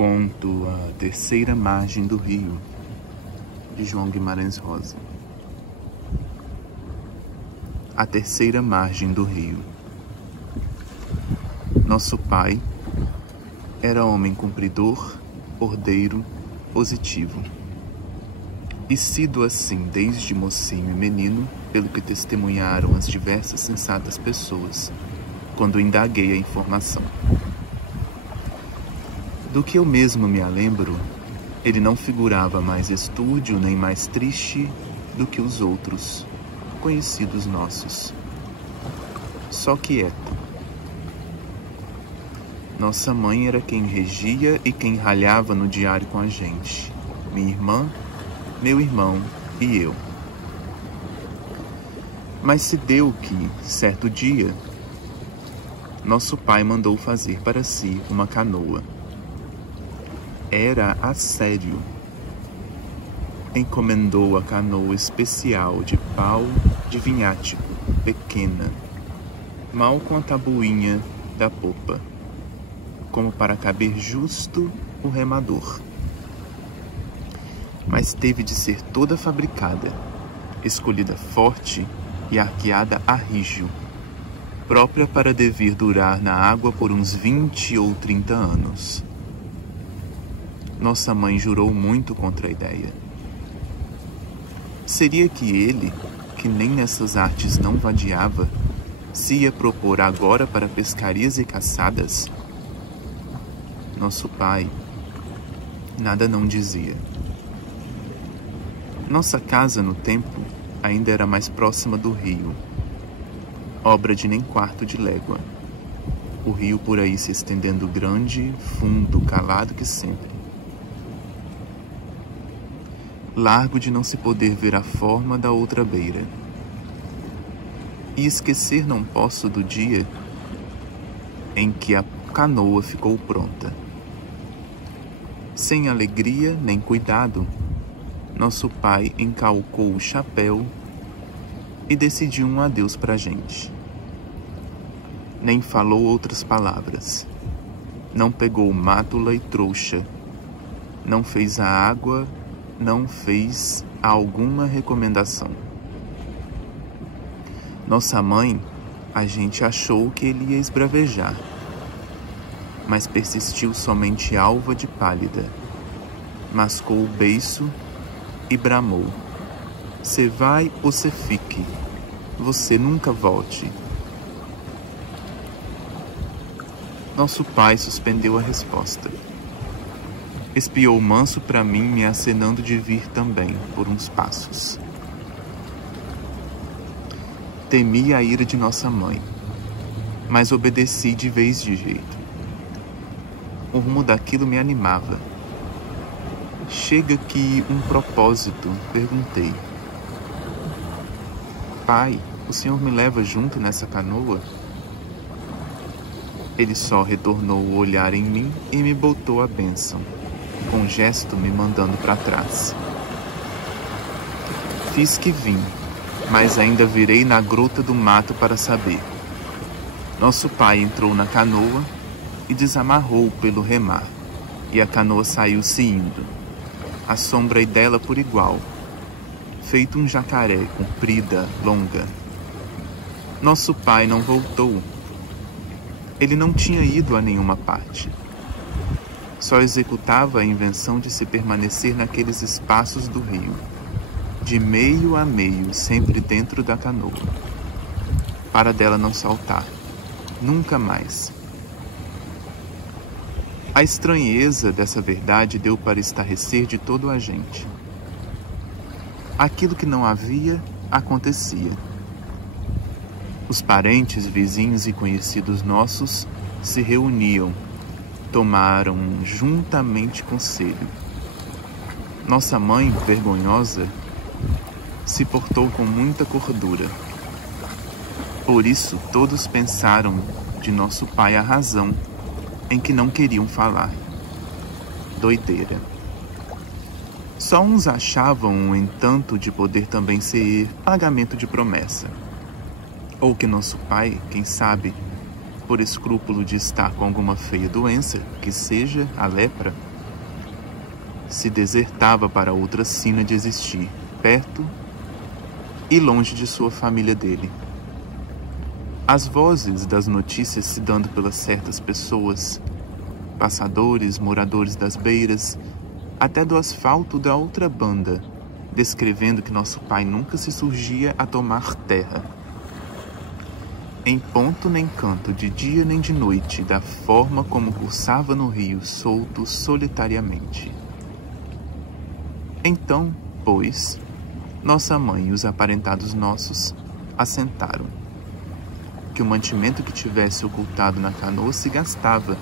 Conto A Terceira Margem do Rio, de João Guimarães Rosa. A terceira margem do rio. Nosso pai era homem cumpridor, ordeiro, positivo. E sido assim desde mocinho e menino, pelo que testemunharam as diversas sensatas pessoas, quando indaguei a informação. Do que eu mesmo me alembro, ele não figurava mais estúrdio nem mais triste do que os outros, conhecidos nossos. Só quieto. Nossa mãe era quem regia e quem ralhava no diário com a gente. Minha irmã, meu irmão e eu. Mas se deu que, certo dia, nosso pai mandou fazer para si uma canoa. Era a sério. Encomendou a canoa especial de pau de vinhático, pequena, mal com a tabuinha da popa, como para caber justo o remador. Mas teve de ser toda fabricada, escolhida forte e arqueada a rijo, própria para devir durar na água por uns 20 ou 30 anos. Nossa mãe jurou muito contra a ideia. Seria que ele, que nem nessas artes não vadiava, se ia propor agora para pescarias e caçadas? Nosso pai nada não dizia. Nossa casa, no tempo, ainda era mais próxima do rio, obra de nem quarto de légua. O rio por aí se estendendo grande, fundo, calado que sempre. Largo de não se poder ver a forma da outra beira. E esquecer não posso do dia em que a canoa ficou pronta. Sem alegria nem cuidado, nosso pai encalcou o chapéu e decidiu um adeus pra gente. Nem falou outras palavras. Não pegou mátula e trouxa. Não fez a água, não fez alguma recomendação. Nossa mãe, a gente achou que ele ia esbravejar, mas persistiu somente alva de pálida. Mascou o beiço e bramou: "Cê vai ou cê fique, você nunca volte." Nosso pai suspendeu a resposta. Espiou manso para mim, me acenando de vir também, por uns passos. Temi a ira de nossa mãe, mas obedeci de vez de jeito. O rumo daquilo me animava. Chega que um propósito, perguntei: "Pai, o senhor me leva junto nessa canoa?" Ele só retornou o olhar em mim e me botou a bênção, com um gesto me mandando para trás. Fiz que vim, mas ainda virei na grota do mato para saber. Nosso pai entrou na canoa e desamarrou pelo remar, e a canoa saiu-se indo, a sombra dela por igual, feito um jacaré, comprida, longa. Nosso pai não voltou. Ele não tinha ido a nenhuma parte. Só executava a invenção de se permanecer naqueles espaços do rio, de meio a meio, sempre dentro da canoa, para dela não saltar, nunca mais. A estranheza dessa verdade deu para estarrecer de todo a gente. Aquilo que não havia, acontecia. Os parentes, vizinhos e conhecidos nossos se reuniam, tomaram juntamente conselho. Nossa mãe, vergonhosa, se portou com muita cordura. Por isso, todos pensaram de nosso pai a razão em que não queriam falar. Doideira. Só uns achavam um entanto de poder também ser pagamento de promessa. Ou que nosso pai, quem sabe, por escrúpulo de estar com alguma feia doença, que seja a lepra, se desertava para outra sina de existir, perto e longe de sua família dele. As vozes das notícias se dando pelas certas pessoas, passadores, moradores das beiras, até do asfalto da outra banda, descrevendo que nosso pai nunca se surgia a tomar terra. Em ponto nem canto, de dia nem de noite, da forma como cursava no rio, solto solitariamente. Então, pois, nossa mãe e os aparentados nossos assentaram que o mantimento que tivesse ocultado na canoa se gastava,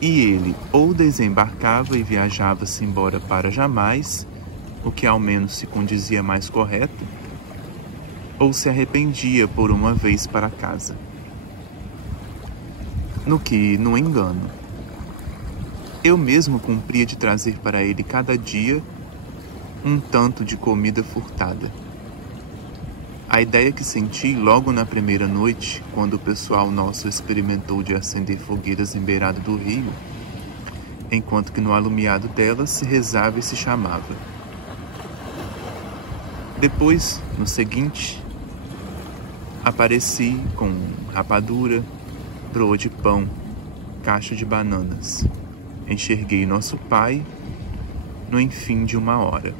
e ele ou desembarcava e viajava-se embora para jamais, o que ao menos se condizia mais correto, ou se arrependia por uma vez para casa. No engano, eu mesmo cumpria de trazer para ele cada dia um tanto de comida furtada. A ideia que senti logo na primeira noite, quando o pessoal nosso experimentou de acender fogueiras em beirada do rio, enquanto que no alumiado delas se rezava e se chamava. Depois, no seguinte, apareci com rapadura, broa de pão, caixa de bananas. Enxerguei nosso pai no enfim de uma hora,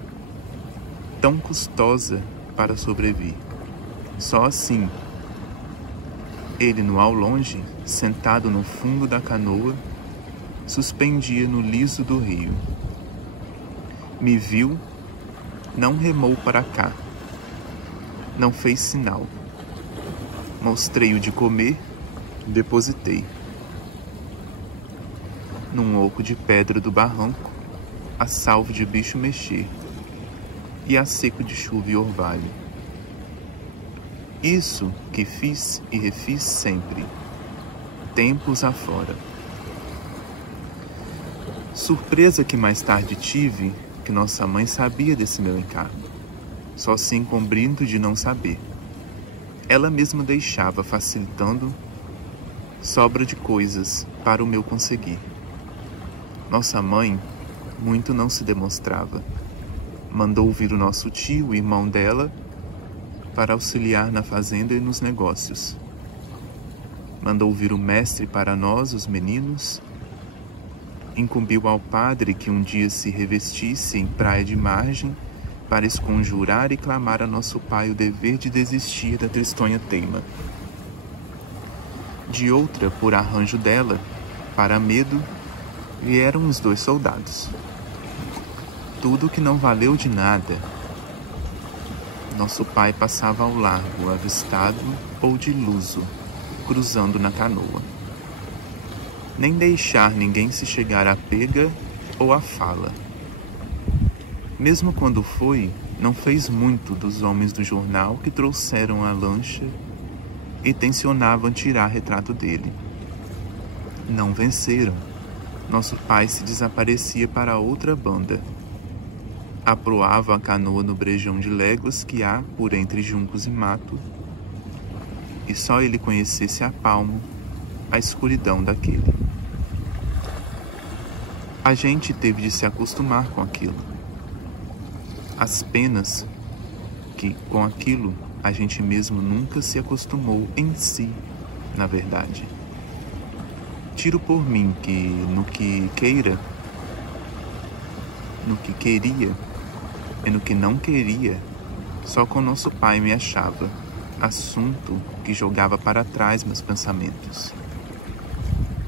tão custosa para sobreviver. Só assim, ele no ao longe, sentado no fundo da canoa, suspendia no liso do rio. Me viu, não remou para cá, não fez sinal. Mostrei-o de comer, depositei. Num oco de pedra do barranco, a salvo de bicho mexer, e a seco de chuva e orvalho. Isso que fiz e refiz sempre, tempos afora. Surpresa que mais tarde tive, que nossa mãe sabia desse meu encargo, só se encobrindo de não saber. Ela mesma deixava, facilitando, sobra de coisas para o meu conseguir. Nossa mãe muito não se demonstrava. Mandou vir o nosso tio, irmão dela, para auxiliar na fazenda e nos negócios. Mandou vir o mestre para nós, os meninos. Incumbiu ao padre que um dia se revestisse em praia de margem para esconjurar e clamar a nosso pai o dever de desistir da tristonha teima. De outra, por arranjo dela, para medo, vieram os 2 soldados. Tudo que não valeu de nada. Nosso pai passava ao largo, avistado ou de luso, cruzando na canoa. Nem deixar ninguém se chegar à pega ou à fala. Mesmo quando foi, não fez muito dos homens do jornal que trouxeram a lancha e tensionavam tirar retrato dele. Não venceram. Nosso pai se desaparecia para outra banda. Aproava a canoa no brejão de léguas que há por entre juncos e mato, e só ele conhecesse a palmo a escuridão daquele. A gente teve de se acostumar com aquilo. As penas que, com aquilo, a gente mesmo nunca se acostumou em si, na verdade. Tiro por mim que, no que queria e no que não queria, só com nosso pai me achava, assunto que jogava para trás meus pensamentos.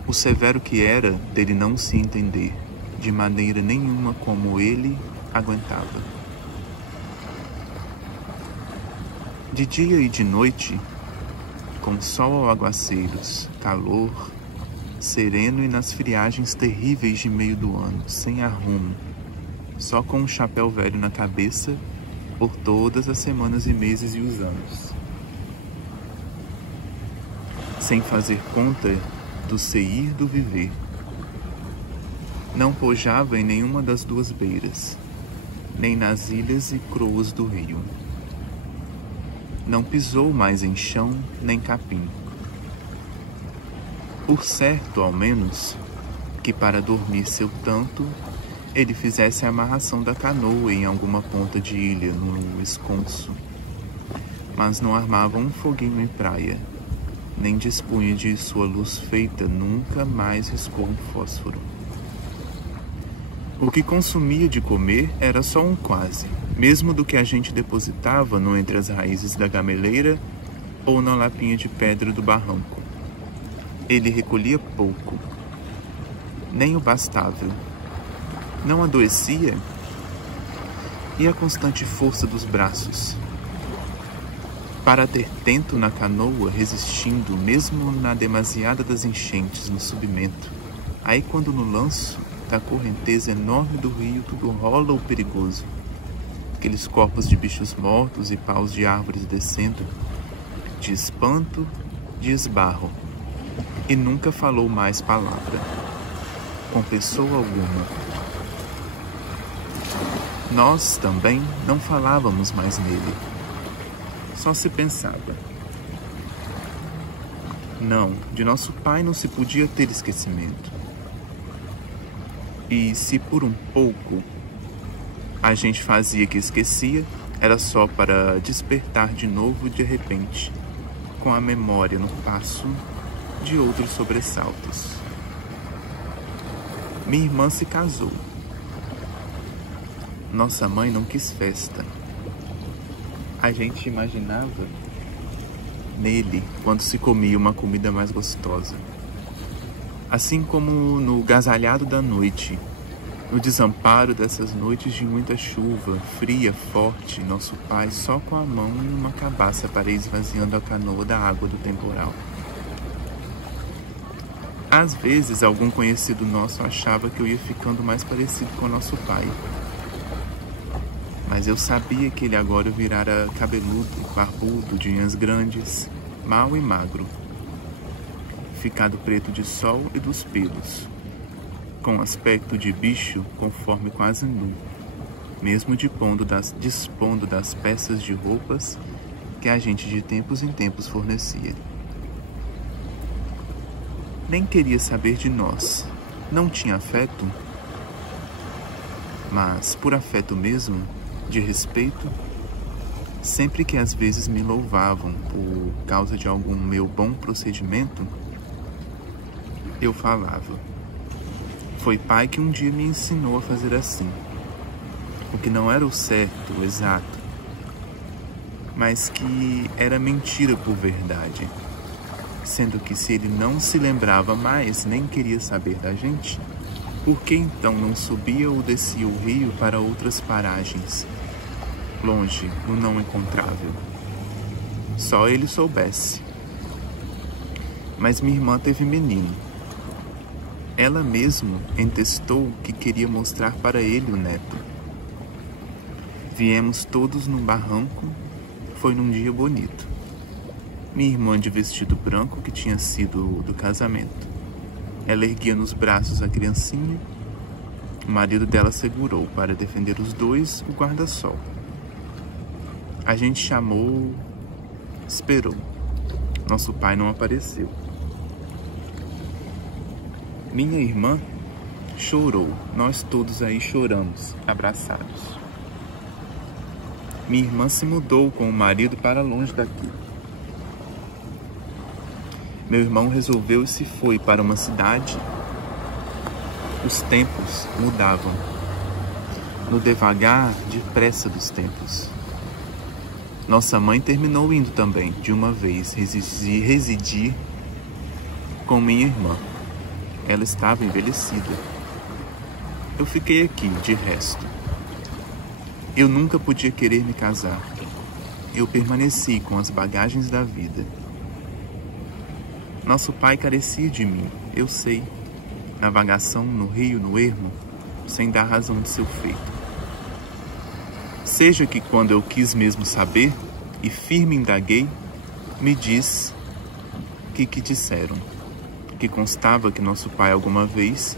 O severo que era dele não se entender, de maneira nenhuma como ele aguentava. De dia e de noite, com sol ou aguaceiros, calor, sereno e nas friagens terríveis de meio do ano, sem arrumo, só com um chapéu velho na cabeça, por todas as semanas e meses e os anos. Sem fazer conta do seir do viver. Não pojava em nenhuma das 2 beiras, nem nas ilhas e croas do rio. Não pisou mais em chão nem capim. Por certo, ao menos, que para dormir seu tanto, ele fizesse a amarração da canoa em alguma ponta de ilha, no esconso. Mas não armava um foguinho em praia, nem dispunha de sua luz feita, nunca mais riscou um fósforo. O que consumia de comer era só um quase, mesmo do que a gente depositava no entre as raízes da gameleira ou na lapinha de pedra do barranco. Ele recolhia pouco, nem o bastável. Não adoecia? E a constante força dos braços? Para ter tento na canoa, resistindo, mesmo na demasiada das enchentes, no submento. Aí quando no lanço da correnteza enorme do rio tudo rola o perigoso. Aqueles corpos de bichos mortos e paus de árvores descendo, de espanto, de esbarro. E nunca falou mais palavra, com pessoa alguma. Nós também não falávamos mais nele. Só se pensava. Não, de nosso pai não se podia ter esquecimento. E se por um pouco a gente fazia que esquecia, era só para despertar de novo de repente, com a memória no passo de outros sobressaltos. Minha irmã se casou. Nossa mãe não quis festa. A gente imaginava nele quando se comia uma comida mais gostosa. Assim como no gasalhado da noite, no desamparo dessas noites de muita chuva, fria, forte, nosso pai só com a mão em uma cabaça para ir esvaziando a canoa da água do temporal. Às vezes, algum conhecido nosso achava que eu ia ficando mais parecido com nosso pai. Mas eu sabia que ele agora virara cabeludo, barbudo, de unhas grandes, mau e magro, ficado preto de sol e dos pelos, com aspecto de bicho conforme quase nu, mesmo dispondo das peças de roupas que a gente de tempos em tempos fornecia. Nem queria saber de nós, não tinha afeto, mas por afeto mesmo, de respeito, sempre que às vezes me louvavam por causa de algum meu bom procedimento, eu falava. Foi pai que um dia me ensinou a fazer assim, o que não era o certo, o exato, mas que era mentira por verdade, sendo que se ele não se lembrava mais, nem queria saber da gente, por que então não subia ou descia o rio para outras paragens, longe do não encontrável? Só ele soubesse. Mas minha irmã teve menino. Ela mesmo entestou que queria mostrar para ele o neto. Viemos todos num barranco, foi num dia bonito. Minha irmã de vestido branco que tinha sido do casamento. Ela erguia nos braços a criancinha. O marido dela segurou, para defender os dois, o guarda-sol. A gente chamou, esperou. Nosso pai não apareceu. Minha irmã chorou. Nós todos aí choramos, abraçados. Minha irmã se mudou com o marido para longe daqui. Meu irmão resolveu e se foi para uma cidade. Os tempos mudavam. No devagar, depressa dos tempos. Nossa mãe terminou indo também, de uma vez, residir com minha irmã. Ela estava envelhecida. Eu fiquei aqui, de resto. Eu nunca podia querer me casar. Eu permaneci com as bagagens da vida. Nosso pai carecia de mim, eu sei. Navagação no rio, no ermo, sem dar razão de seu feito. Seja que quando eu quis mesmo saber, e firme indaguei, me diz que disseram. Que constava que nosso pai alguma vez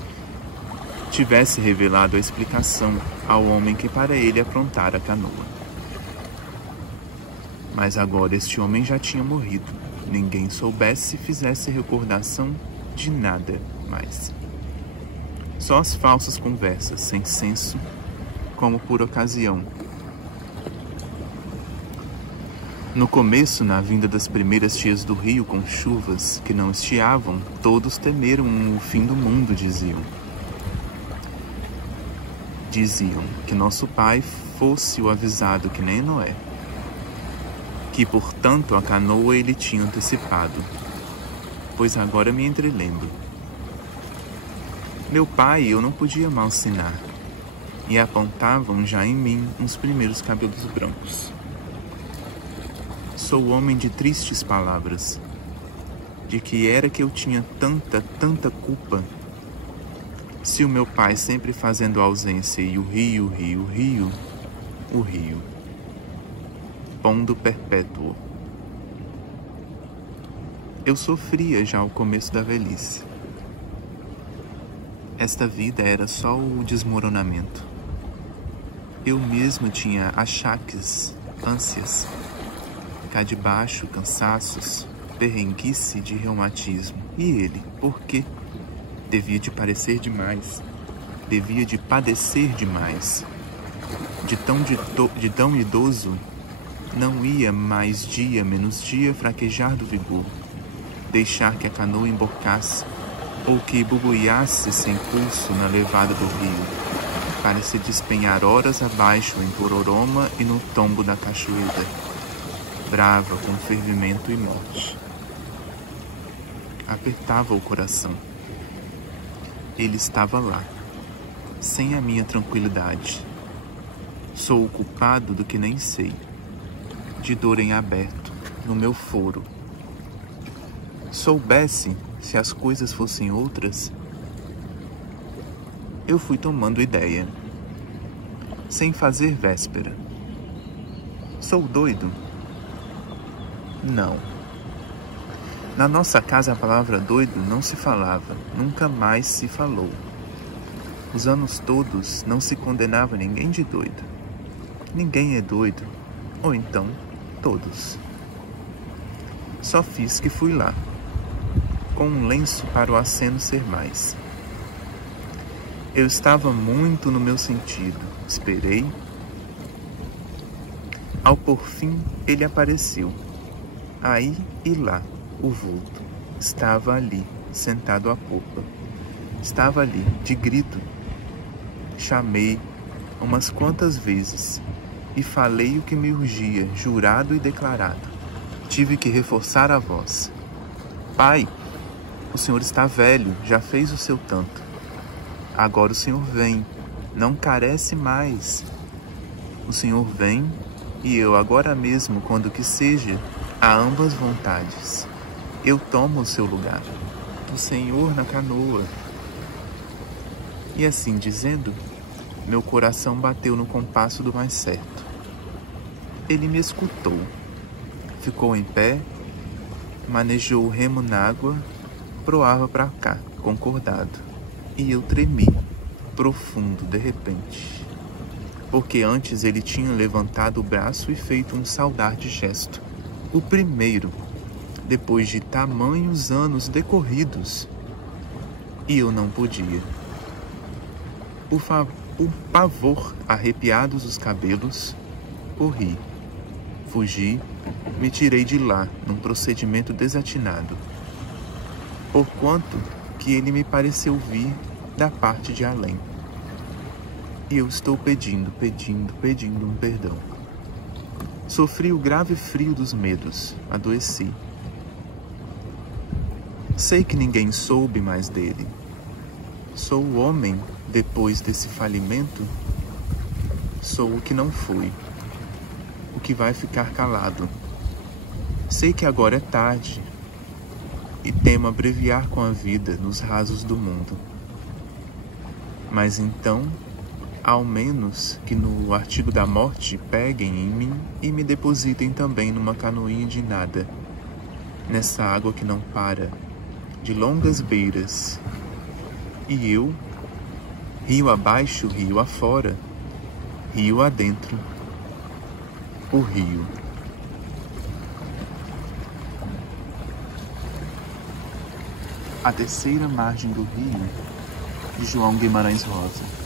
tivesse revelado a explicação ao homem que para ele aprontara a canoa. Mas agora este homem já tinha morrido. Ninguém soubesse e fizesse recordação de nada mais. Só as falsas conversas, sem senso, como por ocasião. No começo, na vinda das primeiras cheias do rio com chuvas que não estiavam, todos temeram o fim do mundo, diziam. Diziam que nosso pai fosse o avisado que nem Noé, que, portanto, a canoa ele tinha antecipado, pois agora me entrelembro. Meu pai eu não podia malsinar, e apontavam já em mim uns primeiros cabelos brancos. Sou homem de tristes palavras, de que era que eu tinha tanta culpa, se o meu pai sempre fazendo ausência e o rio, pondo perpétuo. Eu sofria já ao começo da velhice. Esta vida era só o desmoronamento. Eu mesmo tinha achaques, ânsias, cá de baixo, cansaços, perrenguice de reumatismo. E ele, por quê? Devia de parecer demais, devia de padecer demais. De tão idoso, não ia mais dia menos dia fraquejar do vigor, deixar que a canoa embocasse ou que bubuiasse sem pulso na levada do rio, para se despenhar horas abaixo em Pororoma e no tombo da cachoeira, brava com fervimento e morte. Apertava o coração. Ele estava lá, sem a minha tranquilidade. Sou o culpado do que nem sei, de dor em aberto, no meu foro. Soubesse, se as coisas fossem outras, eu fui tomando ideia, sem fazer véspera. Sou doido? Não. Na nossa casa a palavra doido não se falava, nunca mais se falou. Os anos todos não se condenava ninguém de doido. Ninguém é doido, ou então todos. Só fiz que fui lá, com um lenço para o aceno ser mais. Eu estava muito no meu sentido, esperei. Ao por fim ele apareceu, aí e lá. O vulto estava ali, sentado à popa. Estava ali, de grito. Chamei umas quantas vezes e falei o que me urgia, jurado e declarado. Tive que reforçar a voz. Pai, o senhor está velho, já fez o seu tanto. Agora o senhor vem, não carece mais. O senhor vem e eu agora mesmo, quando que seja, a ambas vontades. Eu tomo o seu lugar, o Senhor na canoa. E assim dizendo, meu coração bateu no compasso do mais certo. Ele me escutou, ficou em pé, manejou o remo na água, proava para cá, concordado. E eu tremi, profundo, de repente, porque antes ele tinha levantado o braço e feito um saudar de gesto. O primeiro, depois de tamanhos anos decorridos, e eu não podia. Por pavor, arrepiados os cabelos, corri, fugi, me tirei de lá num procedimento desatinado, porquanto que ele me pareceu vir da parte de além. E eu estou pedindo um perdão. Sofri o grave frio dos medos, adoeci. Sei que ninguém soube mais dele. Sou o homem depois desse falimento. Sou o que não fui, o que vai ficar calado. Sei que agora é tarde e temo abreviar com a vida nos rasos do mundo. Mas então, ao menos que no artigo da morte peguem em mim e me depositem também numa canoinha de nada, nessa água que não para, de longas beiras, e eu, rio abaixo, rio afora, rio adentro, o rio. A terceira margem do rio de João Guimarães Rosa.